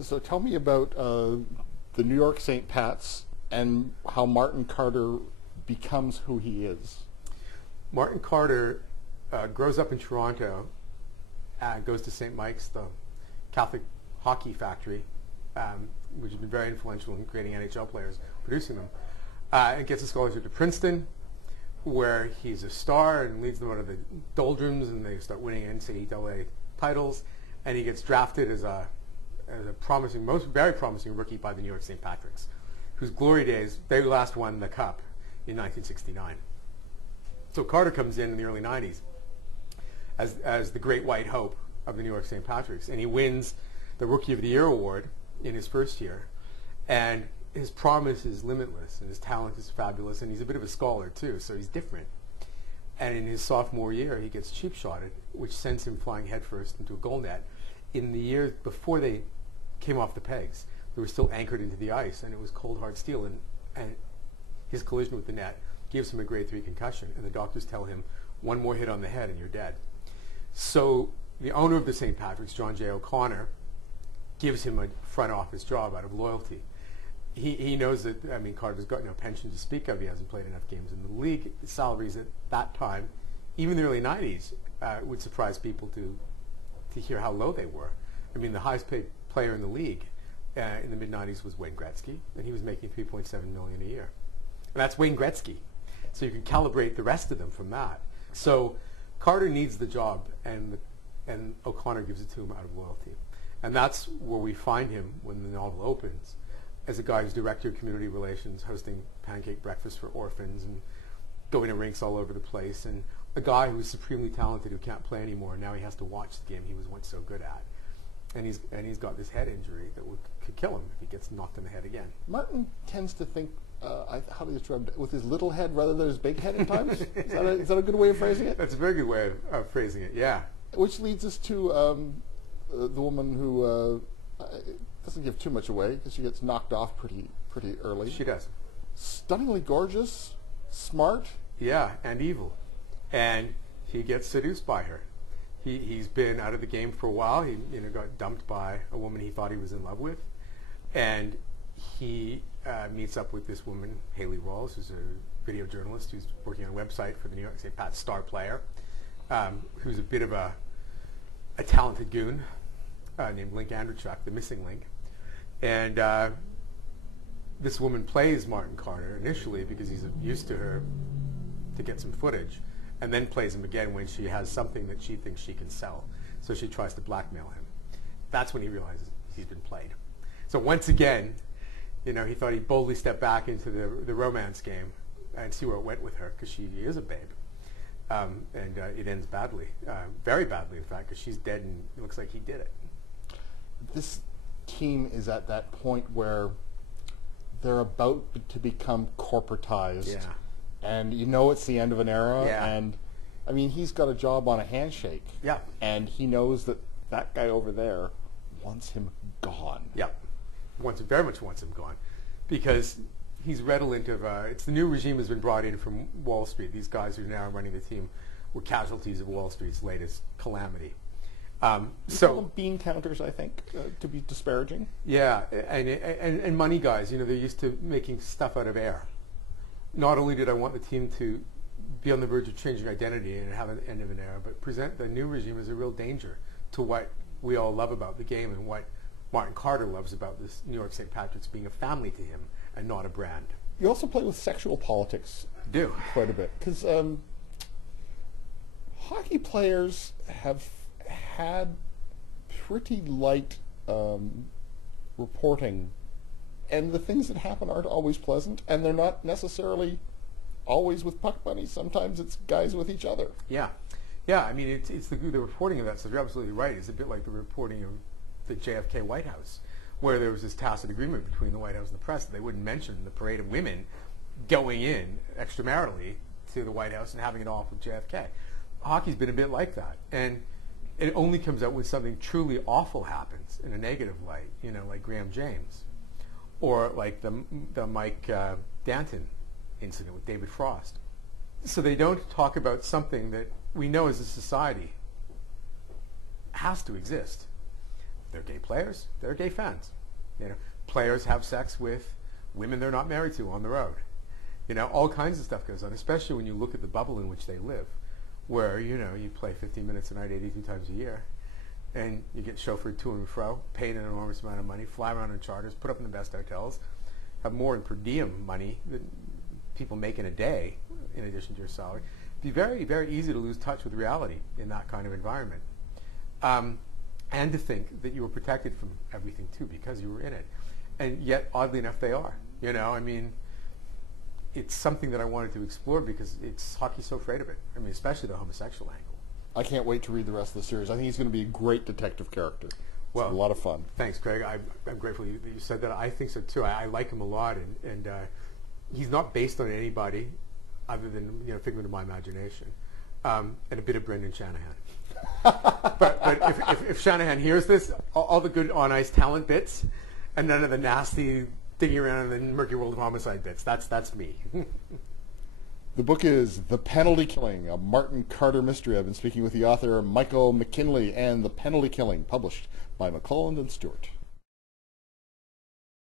So tell me about the New York St. Pat's and how Martin Carter becomes who he is. Martin Carter grows up in Toronto, goes to St. Mike's, the Catholic hockey factory, which has been very influential in creating NHL players, producing them, and gets a scholarship to Princeton, where he's a star and leads them out of the doldrums, and they start winning NCAA titles, and he gets drafted as a promising, very promising rookie by the New York St. Patrick's, whose glory days, they last won the cup in 1969. So Carter comes in the early 90s as the great white hope of the New York St. Patrick's, and he wins the Rookie of the Year award in his first year, and his promise is limitless, and his talent is fabulous, and he's a bit of a scholar too, so he's different. And in his sophomore year, he gets cheap-shotted, which sends him flying headfirst into a goal net. In the years before they came off the pegs, they were still anchored into the ice, and it was cold, hard steel, and his collision with the net gives him a grade 3 concussion, and the doctors tell him, one more hit on the head and you're dead. So the owner of the St. Patrick's, John J. O'Connor, gives him a front office job out of loyalty. He knows that, I mean, Carter's got no pension to speak of. He hasn't played enough games in the league. Salaries at that time, even in the early 90s, would surprise people to hear how low they were. I mean, the highest paid player in the league in the mid-90s was Wayne Gretzky, and he was making $3.7 million a year. And that's Wayne Gretzky. So you can calibrate the rest of them from that. So Carter needs the job, and O'Connor gives it to him out of loyalty. And that's where we find him when the novel opens, as a guy who's director of community relations, hosting pancake breakfast for orphans and going to rinks all over the place, and a guy who's supremely talented who can't play anymore, and now he has to watch the game he was once so good at. And he's got this head injury that could kill him if he gets knocked in the head again. Martin tends to think, how do you describe it, with his little head rather than his big head at times? Is that a good way of phrasing it? That's a very good way of phrasing it, yeah. Which leads us to the woman who doesn't give too much away because she gets knocked off pretty early. She does. Stunningly gorgeous, smart. Yeah, and evil. And he gets seduced by her. He's been out of the game for a while. He got dumped by a woman he thought he was in love with. And he meets up with this woman, Haley Rawls, who's a video journalist who's working on a website for the New York St. Pat's star player, who's a bit of a talented goon named Link Andrechuk, the missing link. And this woman plays Martin Carter initially because he's used to her to get some footage, and then plays him again when she has something that she thinks she can sell. So she tries to blackmail him. That's when he realizes he's been played. So once again, he thought he'd boldly step back into the romance game and see where it went with her, because she is a babe. And it ends badly, very badly, in fact, because she's dead and it looks like he did it. This team is at that point where they're about to become corporatized. Yeah. And it's the end of an era. Yeah. And, I mean, he's got a job on a handshake. Yeah. And he knows that guy over there wants him gone. Yeah. Very much wants him gone. Because he's redolent of, it's the new regime has been brought in from Wall Street. These guys who are now running the team were casualties of Wall Street's latest calamity. So them bean counters, I think, to be disparaging. Yeah, and money guys. They're used to making stuff out of air. Not only did I want the team to be on the verge of changing identity and have an end of an era, but present the new regime as a real danger to what we all love about the game and what Martin Carter loves about this New York St. Patrick's being a family to him and not a brand. You also play with sexual politics. Do quite a bit, because hockey players have had pretty light reporting, and the things that happen aren't always pleasant, and they're not necessarily always with puck bunnies. Sometimes it's guys with each other. Yeah. I mean, it's the reporting of that stuff. You're absolutely right. It's a bit like the reporting of the JFK White House, where there was this tacit agreement between the White House and the press that they wouldn't mention the parade of women going in extramaritally to the White House and having it off with JFK. Hockey's been a bit like that, and it only comes out when something truly awful happens in a negative light, like Graham James, or like the Mike Danton incident with David Frost. So they don't talk about something that we know as a society has to exist. They're gay players. They're gay fans. Players have sex with women they're not married to on the road. All kinds of stuff goes on, especially when you look at the bubble in which they live, where, you play 15 minutes a night 82 times a year, and you get chauffeured to and fro, paid an enormous amount of money, fly around in charters, put up in the best hotels, have more in per diem money than people make in a day, in addition to your salary. It'd be very, very easy to lose touch with reality in that kind of environment. And to think that you were protected from everything, too, because you were in it. And yet, oddly enough, they are. It's something that I wanted to explore because hockey's so afraid of it. Especially the homosexual angle. I can't wait to read the rest of the series. I think he's going to be a great detective character. It's a lot of fun. Thanks, Craig. I'm grateful that you said that. I think so, too. I like him a lot, and he's not based on anybody other than a figment of my imagination, and a bit of Brendan Shanahan. but if Shanahan hears this, all the good on-ice talent bits, and none of the nasty digging around in the murky world of homicide bits. That's me. The book is The Penalty Killing, a Martin Carter mystery. I've been speaking with the author Michael McKinley and The Penalty Killing, published by McClelland and Stewart.